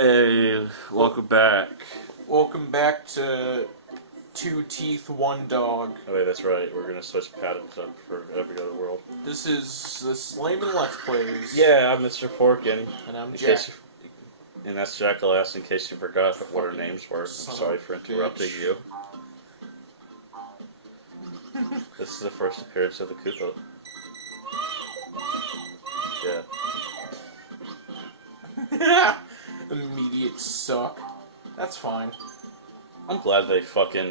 Hey, welcome back. Welcome back to Two Teeth, One Dog. Oh wait, that's right. We're gonna switch patterns up for every other world. This is Layman Let's Plays. Yeah, I'm Mr. Porken. And I'm in Jack. And that's Jackalass, in case you forgot what our names were. I'm sorry for interrupting you. This is the first appearance of the Koopa. Yeah. Immediate suck. That's fine. I'm glad they fucking,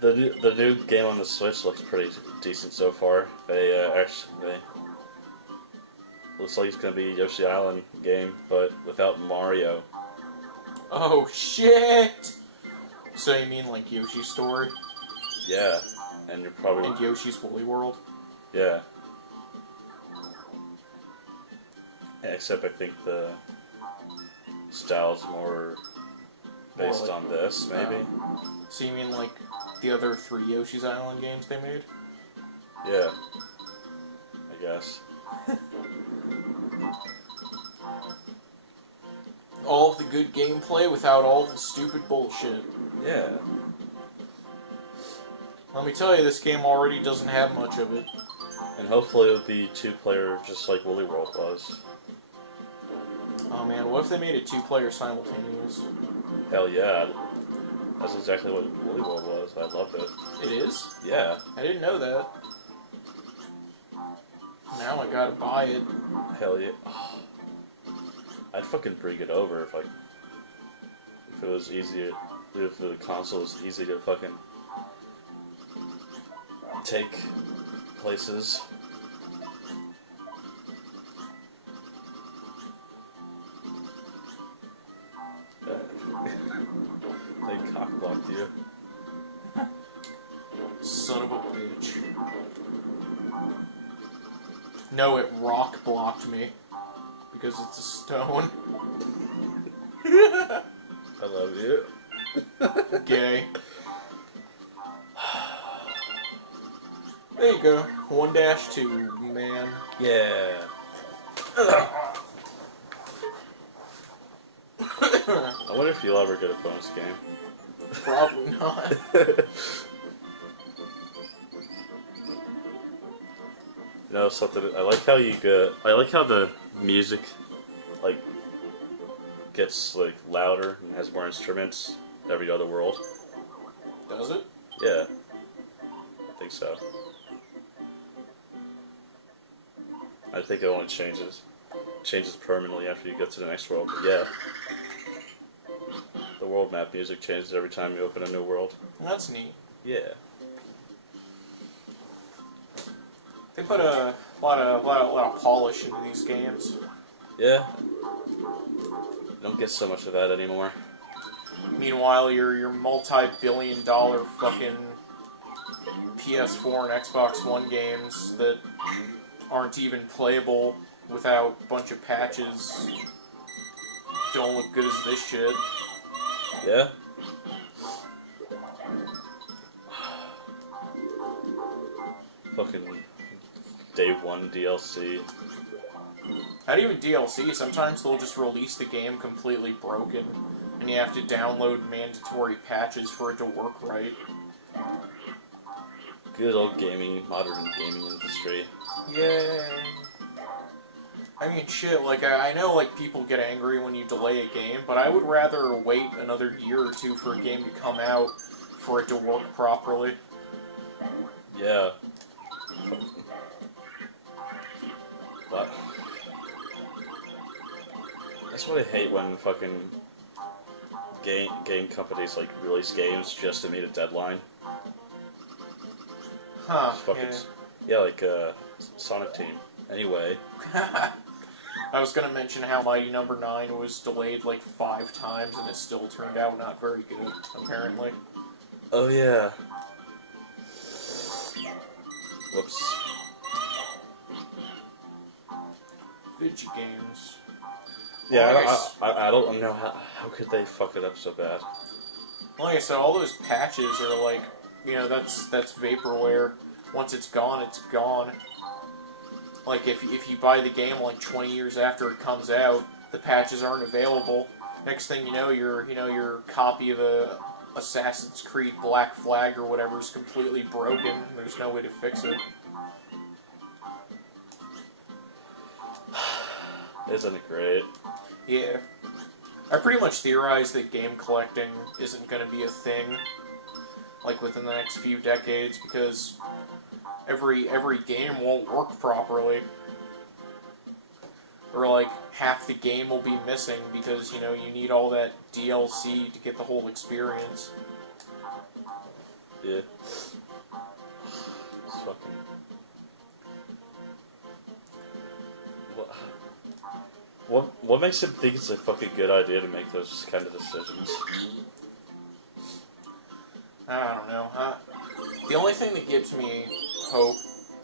the new game on the Switch looks pretty decent so far. Looks like it's gonna be a Yoshi Island game, but without Mario. Oh shit! So you mean like Yoshi's Story? Yeah, and you're probably... And Yoshi's Woolly World? Yeah. Except I think the style's more based on this, maybe? So you mean like the other 3 Yoshi's Island games they made? Yeah. I guess. All of the good gameplay without all the stupid bullshit. Yeah. Let me tell you, this game already doesn't have much of it. And hopefully it'll be 2-player just like Woolly World was. Oh man, what if they made it 2-player simultaneous? Hell yeah. That's exactly what Woolly World was. I loved it. It is? Yeah. I didn't know that. Now I gotta buy it. Hell yeah. Oh. I'd fucking bring it over if it was easier, if the console was easy to fucking take places. They cockblocked you. Son of a bitch. No, it rock blocked me. Because it's a stone. I love you. Gay. There you go. 1-2, man. Yeah. I wonder if you'll ever get a bonus game. Probably not. You know something? I like how the music, like, gets like louder and has more instruments every other world. Does it? Yeah, I think so. I think it only changes permanently after you get to the next world. But yeah, the world map music changes every time you open a new world. That's neat. Yeah. They put a lot of polish into these games. Yeah. You don't get so much of that anymore. Meanwhile, your multi-billion-dollar fucking PS4 and Xbox One games that aren't even playable without a bunch of patches don't look good as this shit. Yeah. Fucking Day 1 DLC. Not even DLC, sometimes they'll just release the game completely broken, and you have to download mandatory patches for it to work right. Good old modern gaming industry. Yay. I mean, shit, like, I know, like, people get angry when you delay a game, but I would rather wait another year or 2 for a game to come out for it to work properly. Yeah. What? That's what I hate when fucking game companies, like, release games just to meet a deadline. Huh, yeah, like, Sonic Team. Anyway. I was gonna mention how Mighty Number 9 was delayed like 5 times and it still turned out not very good, apparently. Oh yeah. Whoops. Video games. Yeah, I don't know how could they fuck it up so bad. Like I said, all those patches are like, you know, that's vaporware. Once it's gone, it's gone. Like, if you buy the game like 20 years after it comes out, the patches aren't available. Next thing you know, your copy of a Assassin's Creed Black Flag or whatever is completely broken. There's no way to fix it. Isn't it great? Yeah. I pretty much theorized that game collecting isn't going to be a thing, like, within the next few decades, because every game won't work properly. Or, like, half the game will be missing because, you need all that DLC to get the whole experience. Yeah. It's fucking... What makes him think it's a fucking good idea to make those kind of decisions? I don't know. The only thing that gives me hope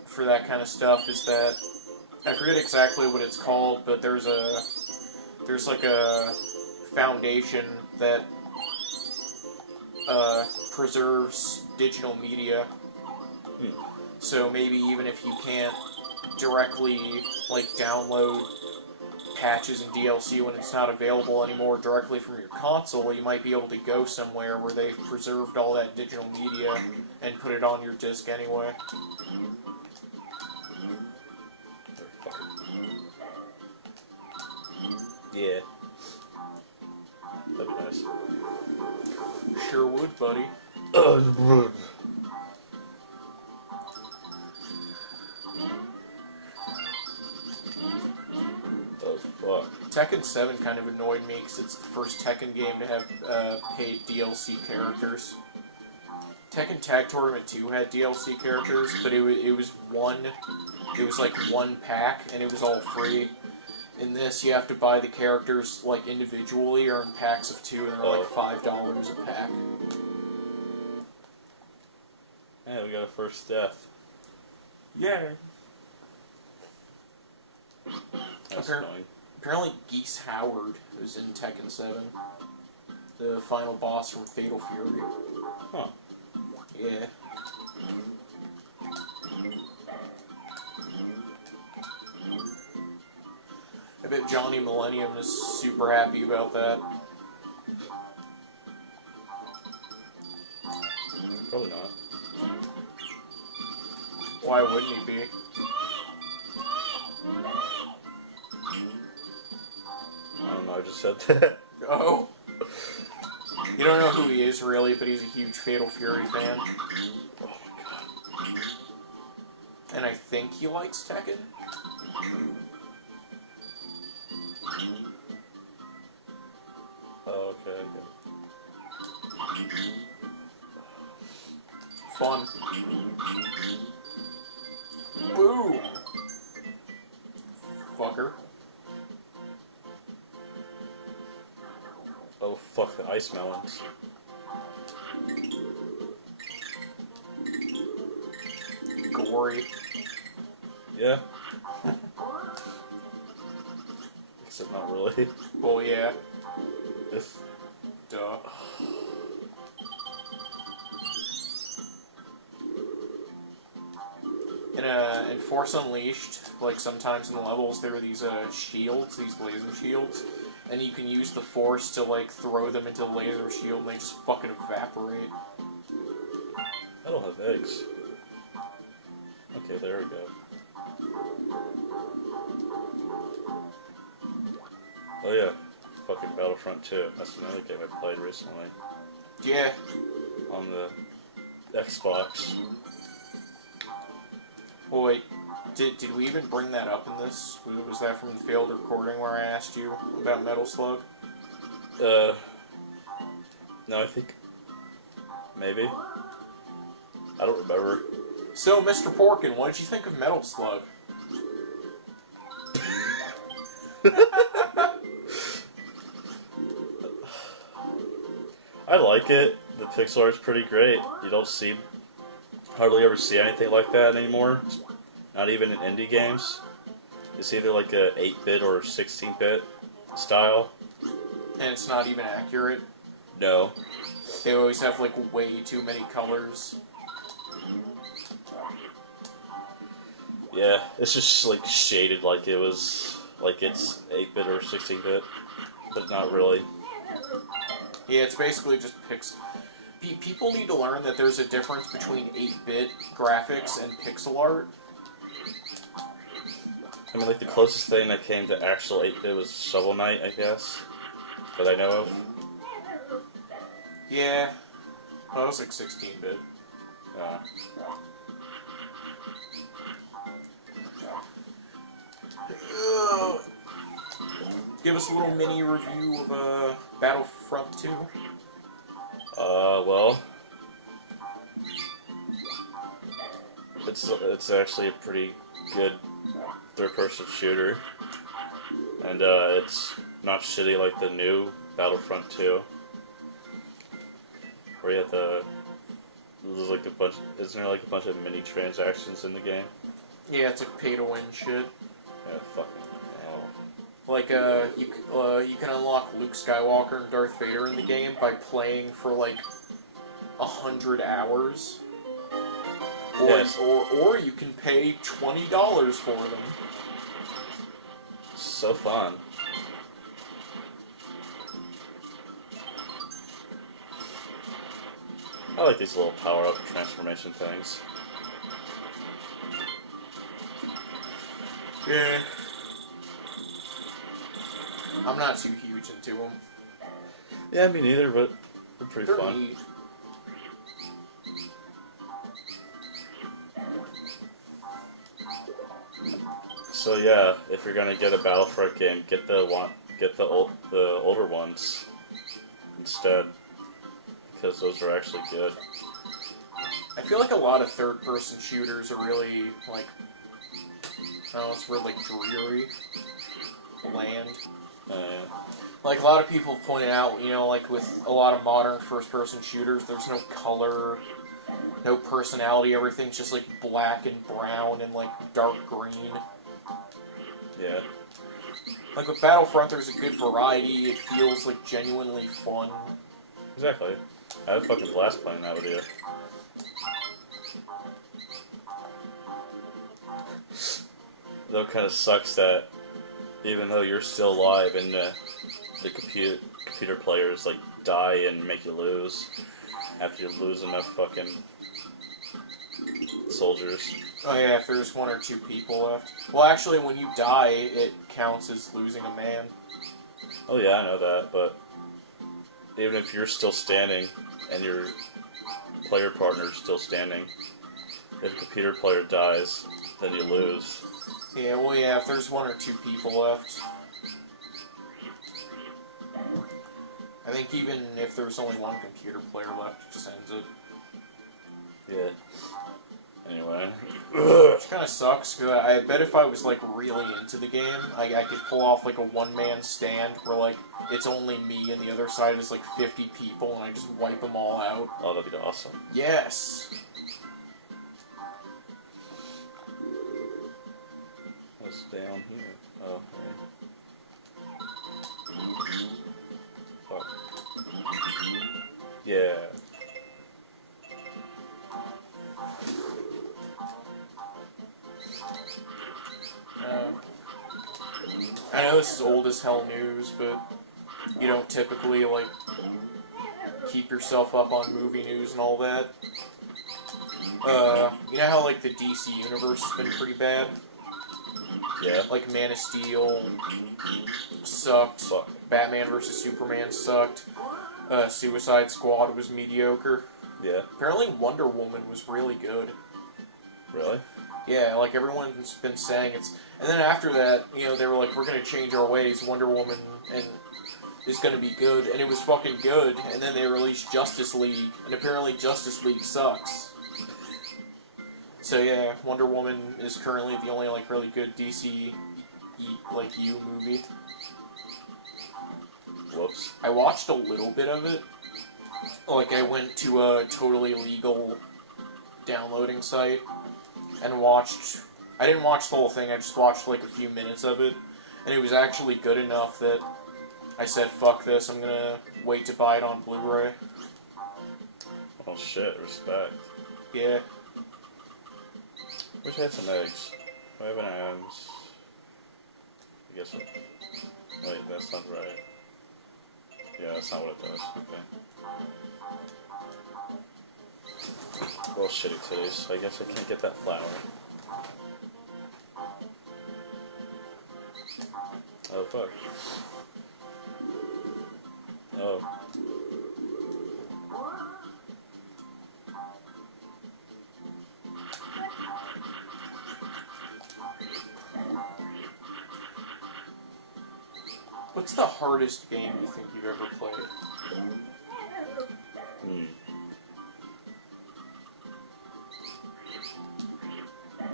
for that kind of stuff is that I forget exactly what it's called, but there's like a foundation that preserves digital media. So maybe even if you can't directly like download patches and DLC when it's not available anymore directly from your console, you might be able to go somewhere where they've preserved all that digital media and put it on your disc anyway. Yeah. That'd be nice. Sure would, buddy. Fuck. Tekken 7 kind of annoyed me because it's the first Tekken game to have paid DLC characters. Tekken Tag Tournament 2 had DLC characters, but it was like one pack and it was all free. In this, you have to buy the characters like individually or in packs of 2, and they're like $5 a pack. Yeah, we got a first death. Yeah. That's annoying. Apparently, Geese Howard was in Tekken 7, the final boss from Fatal Fury. Huh. Yeah. I bet Johnny Millennium is super happy about that. Probably not. Why wouldn't he be? I don't know, I just said that. Oh. You don't know who he is really, but he's a huge Fatal Fury fan. Oh my god. And I think he likes Tekken. Oh, okay. Fun. Boom! Fucker. Oh, fuck the ice melons. Gory. Yeah. Except not really. Well, yeah. If... Duh. In Force Unleashed, like sometimes in the levels, there are these shields, these laser shields, and you can use the Force to like throw them into the laser shield, and they just fucking evaporate. I don't have eggs. Okay, there we go. Oh yeah, fucking Battlefront 2. That's another game I played recently. Yeah. On the Xbox. Well, wait, did we even bring that up in this? Was that from the failed recording where I asked you about Metal Slug? No, I think... maybe? I don't remember. So, Mr. Porken, what did you think of Metal Slug? I like it. The pixel art's pretty great. You don't hardly ever see anything like that anymore. Not even in indie games. It's either like a 8-bit or 16-bit style. And it's not even accurate. No. They always have like way too many colors. Yeah, it's just like shaded like it was like it's 8-bit or 16-bit, but not really. Yeah, it's basically just people need to learn that there's a difference between 8-bit graphics and pixel art. I mean, like, the closest thing that came to actual 8-bit was Shovel Knight, I guess, that I know of. Yeah. Oh, it was like 16-bit. Give us a little mini review of Battlefront 2. Well, it's actually a pretty good third-person shooter, and it's not shitty like the new Battlefront 2, where you have there's like a bunch. Isn't there like a bunch of mini transactions in the game? Yeah, it's like pay-to-win shit. Yeah, fucking hell. Like, you can unlock Luke Skywalker and Darth Vader in the game by playing for like 100 hours. Yes. Or you can pay $20 for them. So fun. I like these little power-up transformation things. Yeah. I'm not too huge into them. Yeah, me neither, but they're pretty They're fun. neat. So yeah, if you're gonna get a Battlefront game, get the older ones instead, because those are actually good. I feel like a lot of third-person shooters are really, like, it's really, like, dreary. Bland. Like, a lot of people have pointed out, you know, like, with a lot of modern first-person shooters, there's no color, no personality, everything's just, like, black and brown and, like, dark green. Yeah. Like, with Battlefront, there's a good variety, it feels, like, genuinely fun. Exactly. I had a fucking blast playing that with you. Though it kind of sucks that even though you're still alive and the computer players like die and make you lose after you lose enough fucking soldiers. Oh yeah, if there's one or two people left. Well, actually, when you die, it counts as losing a man. Oh yeah, I know that, but even if you're still standing and your player partner's still standing, if a computer player dies, then you lose. Yeah, well, yeah, if there's one or two people left. I think even if there's only one computer player left, it just ends it. Yeah. Anyway. Which kind of sucks, because I bet if I was, like, really into the game, I could pull off, like, a one-man stand where, like, it's only me and the other side is, like, 50 people, and I just wipe them all out. Oh, that'd be awesome. Yes! What's down here? Oh, okay. Fuck. Yeah. I know this is old as hell news, but you don't typically, like, keep yourself up on movie news and all that. You know how, like, the DC universe has been pretty bad? Yeah. Like, Man of Steel sucked. Fuck. Batman vs. Superman sucked. Suicide Squad was mediocre. Yeah. Apparently Wonder Woman was really good. Really? Yeah, like, everyone's been saying it's... And then after that, you know, they were like, we're gonna change our ways, Wonder Woman is gonna be good, and it was fucking good, and then they released Justice League, and apparently Justice League sucks. So yeah, Wonder Woman is currently the only, like, really good DC, like, U movie. Whoops. I watched a little bit of it. Like, I went to a totally legal downloading site and watched... I didn't watch the whole thing, I just watched, like, a few minutes of it. And it was actually good enough that I said, fuck this, I'm gonna wait to buy it on Blu-ray. Oh shit, respect. Yeah. Wish I had some eggs. Do I have any eggs? I guess it... Wait, that's not right. Yeah, that's not what it does. Okay. Well, shitty titties. I guess I can't get that flower. Oh, fuck. Oh. What's the hardest game you think you've ever played?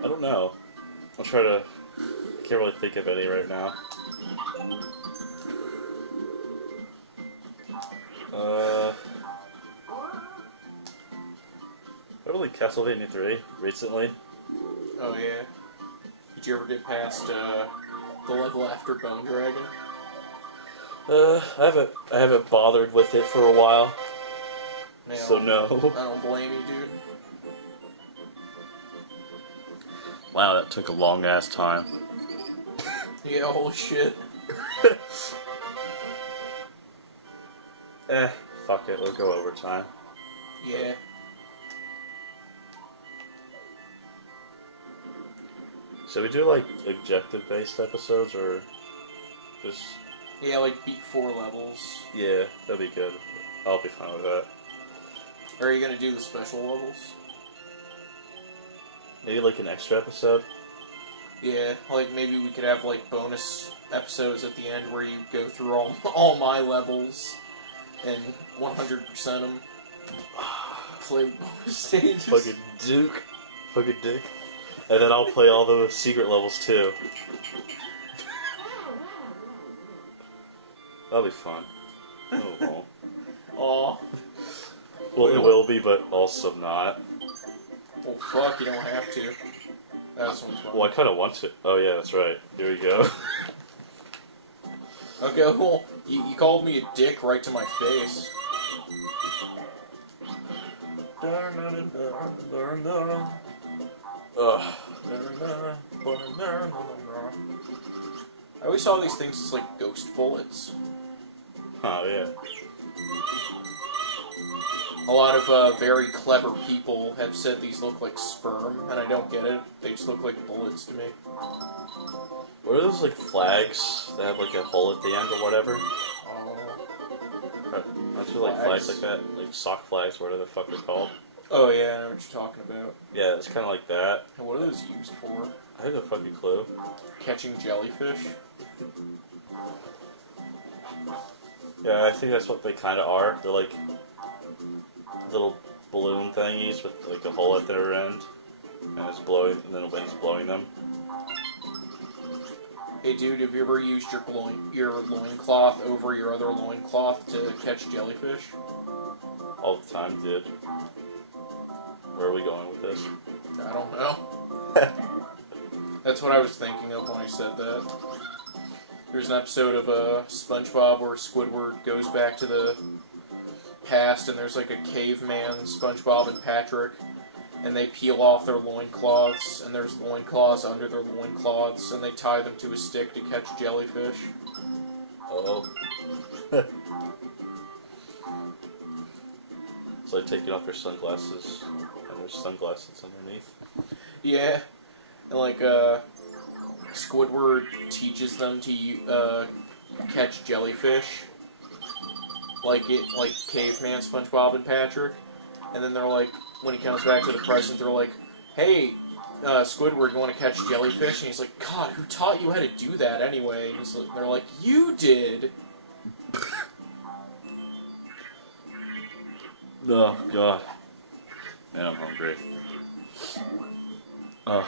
I don't know. I'll try to... I can't really think of any right now. Probably Castlevania 3 recently. Oh yeah. Did you ever get past the level after Bone Dragon? I haven't bothered with it for a while. So no. I don't blame you, dude. Wow, that took a long ass time. Yeah, holy shit. Fuck it, we'll go overtime. Yeah. Should we do like objective-based episodes or just? Yeah, like beat 4 levels. Yeah, that'd be good. I'll be fine with that. Or are you gonna do the special levels? Maybe like an extra episode. Yeah, like maybe we could have like bonus episodes at the end where you go through all my levels and 100% them. Play the bonus stages. Fucking Duke. Fucking Dick. And then I'll play all the secret levels too. That'll be fun. Oh, Aw. well, it will be, but also not. Well, fuck, you don't have to. That's one's fun. Well, I kind of want to. Oh yeah, that's right. Here we go. Okay, well, you called me a dick right to my face. Ugh. I always saw these things as like ghost bullets. Oh yeah. A lot of very clever people have said these look like sperm, and I don't get it. They just look like bullets to me. What are those like flags that have like a hole at the end or whatever? Aren't you like flags like that? Like sock flags, whatever the fuck they're called? Oh yeah, I know what you're talking about. Yeah, it's kind of like that. And what are those used for? I have no fucking clue. Catching jellyfish? Yeah, I think that's what they kind of are. They're like little balloon thingies with like a hole at their end, and it's blowing, and then the wind's blowing them. Hey dude, have you ever used your loincloth over your other loincloth to catch jellyfish? All the time, dude. Where are we going with this? I don't know. That's what I was thinking of when I said that. There's an episode of SpongeBob where Squidward goes back to the past, and there's like a caveman, SpongeBob and Patrick, and they peel off their loincloths, and there's loincloths under their loincloths, and they tie them to a stick to catch jellyfish. Oh. It's like taking off your sunglasses, and there's sunglasses underneath. Yeah, and like, Squidward teaches them to catch jellyfish, like caveman SpongeBob and Patrick, and then they're like, when he comes back to the present, they're like, "Hey, Squidward, you want to catch jellyfish?" And he's like, "God, who taught you how to do that anyway?" And they're like, "You did." Oh god, man, I'm hungry. Ugh.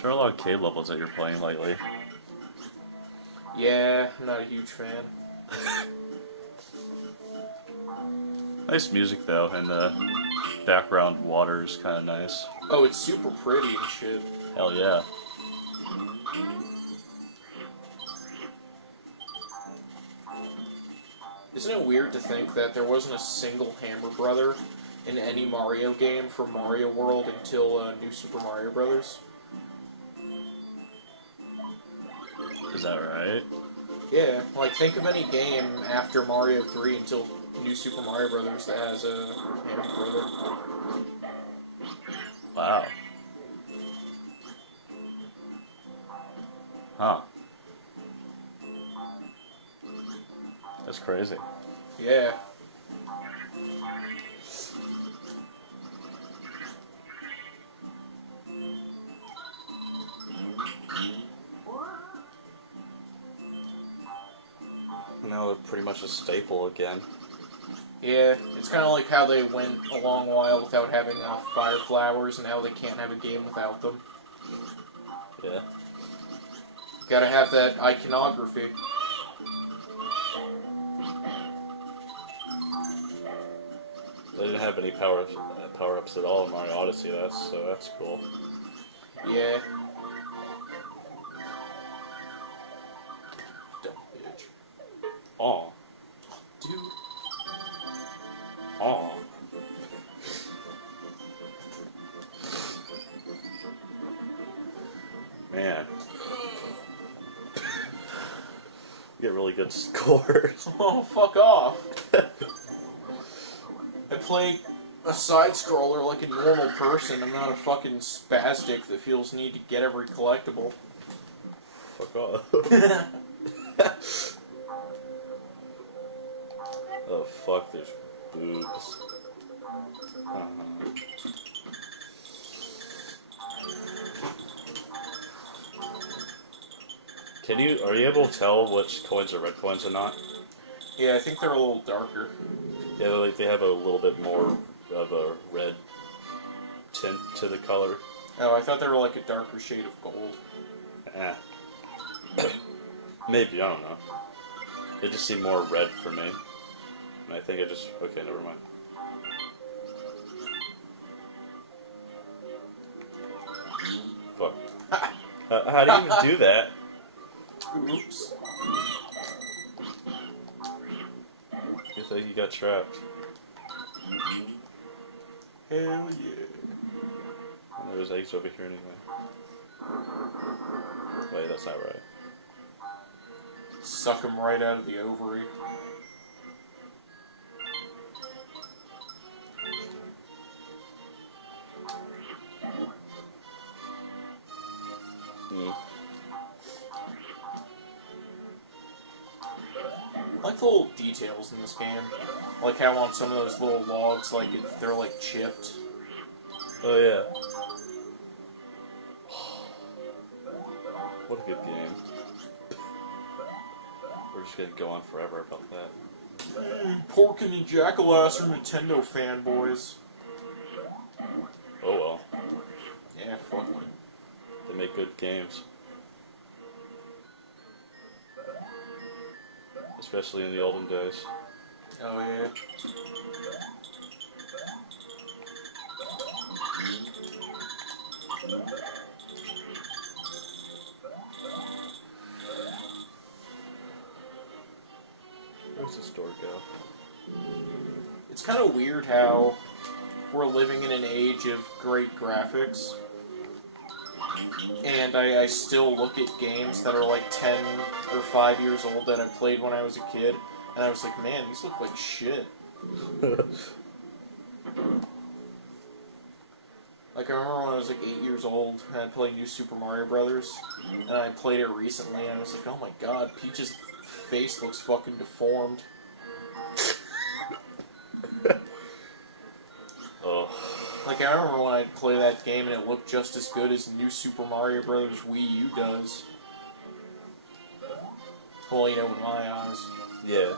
There are a lot of cave levels that you're playing lately. Yeah, I'm not a huge fan. Nice music though, and the background water is kind of nice. Oh, it's super pretty and shit. Hell yeah. Isn't it weird to think that there wasn't a single Hammer Brother in any Mario game from Mario World until New Super Mario Bros.? that right? Yeah, like think of any game after Mario 3 until New Super Mario Brothers that has a Hammy brother. Wow. Huh. That's crazy. Yeah. Now they're pretty much a staple again. Yeah, it's kind of like how they went a long while without having fire flowers, and now they can't have a game without them. Yeah. Gotta have that iconography. They didn't have any power-ups at all in Mario Odyssey, so that's cool. Yeah. Dumb bitch. Aw. Dude. Aw. Man. You get really good scores. Oh, fuck off. I play a side-scroller like a normal person. I'm not a fucking spastic that feels need to get every collectible. Fuck off. Oh fuck, there's boobs. Are you able to tell which coins are red coins or not? Yeah, I think they're a little darker. Yeah, like they have a little bit more of a red tint to the color. Oh, I thought they were like a darker shade of gold. Eh. Maybe, I don't know. They just seem more red for me. And I think I just... Okay, never mind. Fuck. How do you even do that? Oops. You think you got trapped? Hell yeah. Oh, there's eggs over here anyway. Wait, that's not right. Suck them right out of the ovary. I like the little details in this game. I like how on some of those little logs, like they're like chipped. Oh yeah. What a good game. We're just gonna go on forever about that. Porken and Jackalass are Nintendo fanboys. Oh well. Yeah, fuck them. They make good games. Especially in the olden days. Oh yeah. Where's the store go? It's kind of weird how we're living in an age of great graphics, and I still look at games that are like 10 or 5 years old that I played when I was a kid, and I was like, man, these look like shit. Like, I remember when I was like 8 years old, and I played New Super Mario Brothers, and I played it recently, and I was like, oh my god, Peach's face looks fucking deformed. Oh. Like, I remember when I'd play that game, and it looked just as good as New Super Mario Brothers Wii U does. Well, you know, with my eyes. Yeah.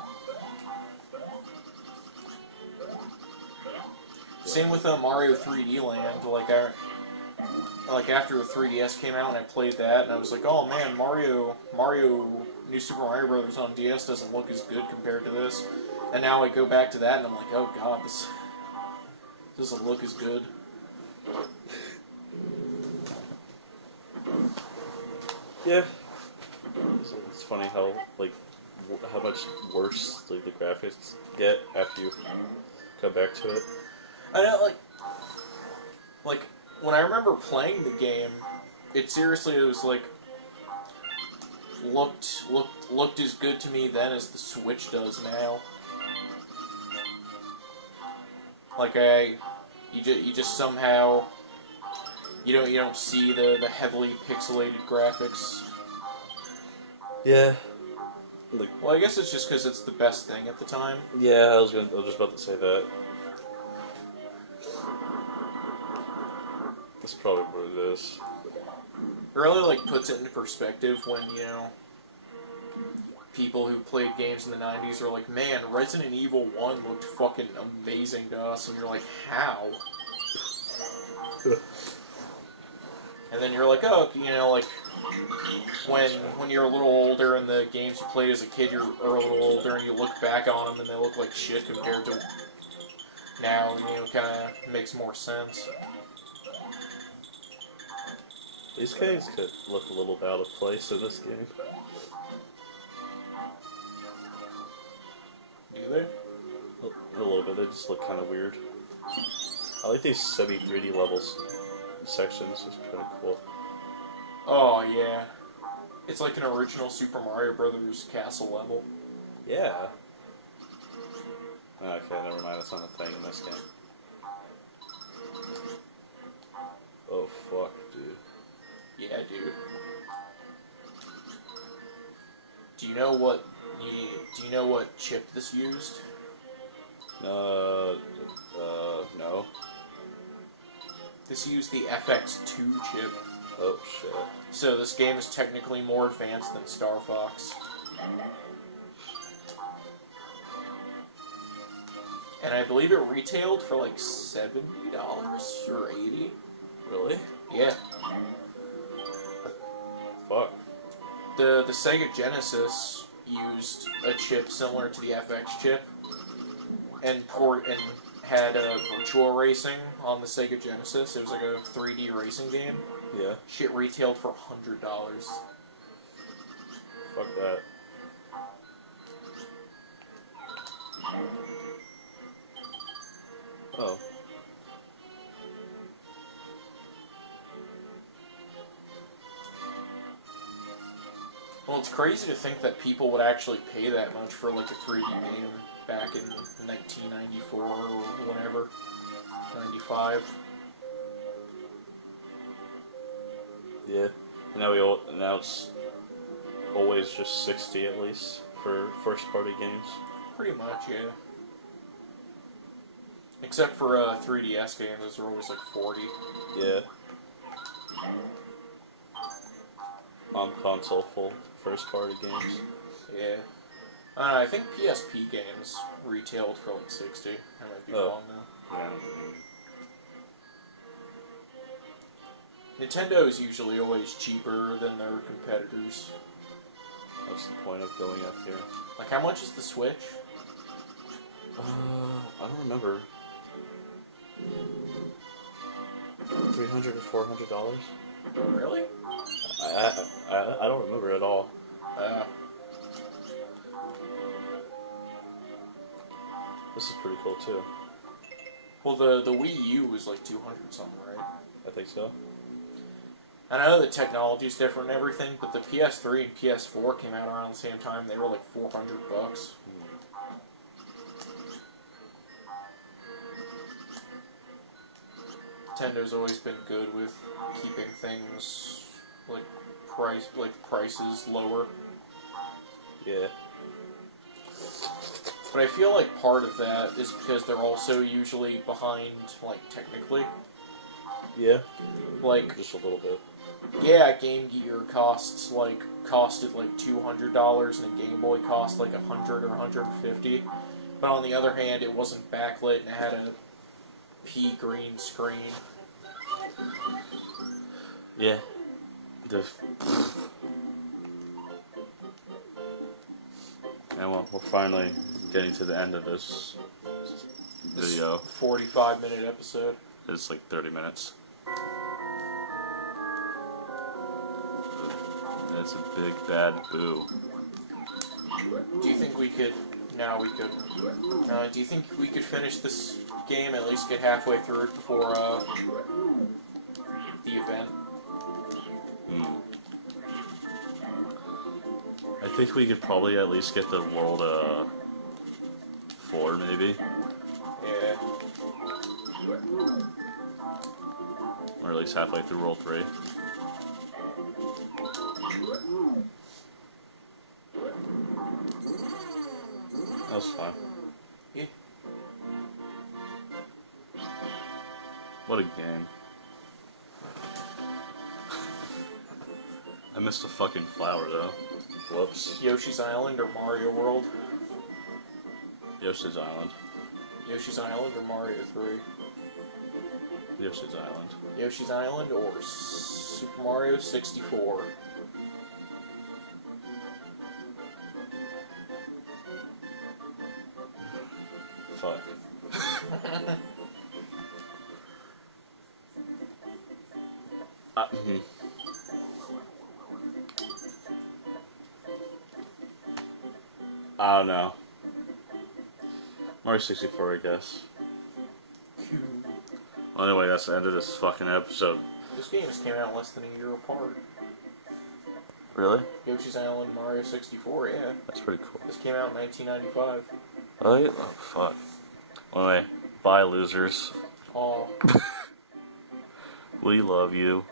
Same with Mario 3D Land. Like after the 3DS came out and I played that, and I was like, oh man, Mario New Super Mario Brothers on DS doesn't look as good compared to this. And now I go back to that and I'm like, oh god, this doesn't look as good. Yeah. It's funny how how much worse the graphics get after you come back to it. I know, like when I remember playing the game, it was like looked as good to me then as the Switch does now. Like you just somehow you don't see the heavily pixelated graphics. Yeah. Well, I guess it's just because it's the best thing at the time. Yeah, I was just about to say that. That's probably what it is. It really like puts it into perspective when people who played games in the 90s are like, man, Resident Evil 1 looked fucking amazing to us, and you're like, how? And then you're like, oh, like when you're a little older and the games you played as a kid are a little older, and you look back on them and they look like shit compared to now, kind of makes more sense. These games could look a little out of place in this game. Do they? A little bit. They just look kind of weird. I like these semi-3D levels sections. It's pretty cool. Oh yeah, it's like an original Super Mario Brothers castle level. Yeah. Okay, never mind. That's not a thing in this game. Oh fuck, dude. Yeah, dude. Do you know what chip this used? No. This used the FX2 chip. Oh shit. So this game is technically more advanced than Star Fox. And I believe it retailed for like $70 or $80. Really? Yeah. Fuck. The Sega Genesis used a chip similar to the FX chip, and had Virtua Racing on the Sega Genesis. It was like a 3D racing game. Yeah. Shit retailed for $100. Fuck that. Oh. Well, it's crazy to think that people would actually pay that much for like a 3D game back in 1994 or whenever, 95. Yeah. Now it's always just 60 at least for first-party games. Pretty much, yeah. Except for 3DS games, those are always like 40. Yeah. On console full first-party games. Yeah. I think PSP games retailed for like 60. I might be wrong though. Yeah. Nintendo is usually always cheaper than their competitors. What's the point of going up here? Like, how much is the Switch? I don't remember. $300 or $400? Really? I don't remember at all. This is pretty cool too. Well, the Wii U was like 200 something, right? I think so. And I know the technology's different and everything, but the PS3 and PS4 came out around the same time. They were like $400. Nintendo's always been good with keeping things prices lower. Yeah. But I feel like part of that is because they're also usually behind, like, technically. Yeah. Like, just a little bit. Yeah, Game Gear costed like $200, and a Game Boy cost like $100 or $150. But on the other hand, it wasn't backlit and it had a pea green screen. Yeah. And well, we're finally getting to the end of this video. 45-minute episode. It's like 30 minutes. That's a big bad boo. Do you think we could? Do you think we could finish this game, at least get halfway through it before the event? think we could probably at least get to World 4, maybe. Yeah. Or at least halfway through World 3. That was fun. Yeah. What a game. I missed a fucking flower though. Whoops. Yoshi's Island or Mario World? Yoshi's Island. Yoshi's Island or Mario 3? Yoshi's Island. Yoshi's Island or Super Mario 64? Fuck. Hmm. I don't know. Mario 64, I guess. Well, anyway, that's the end of this fucking episode. Those games came out less than a year apart. Really? Yoshi's Island, Mario 64, yeah. That's pretty cool. This came out in 1995. Oh, yeah? Oh, fuck. Well, anyway, bye, losers. Aw. We love you.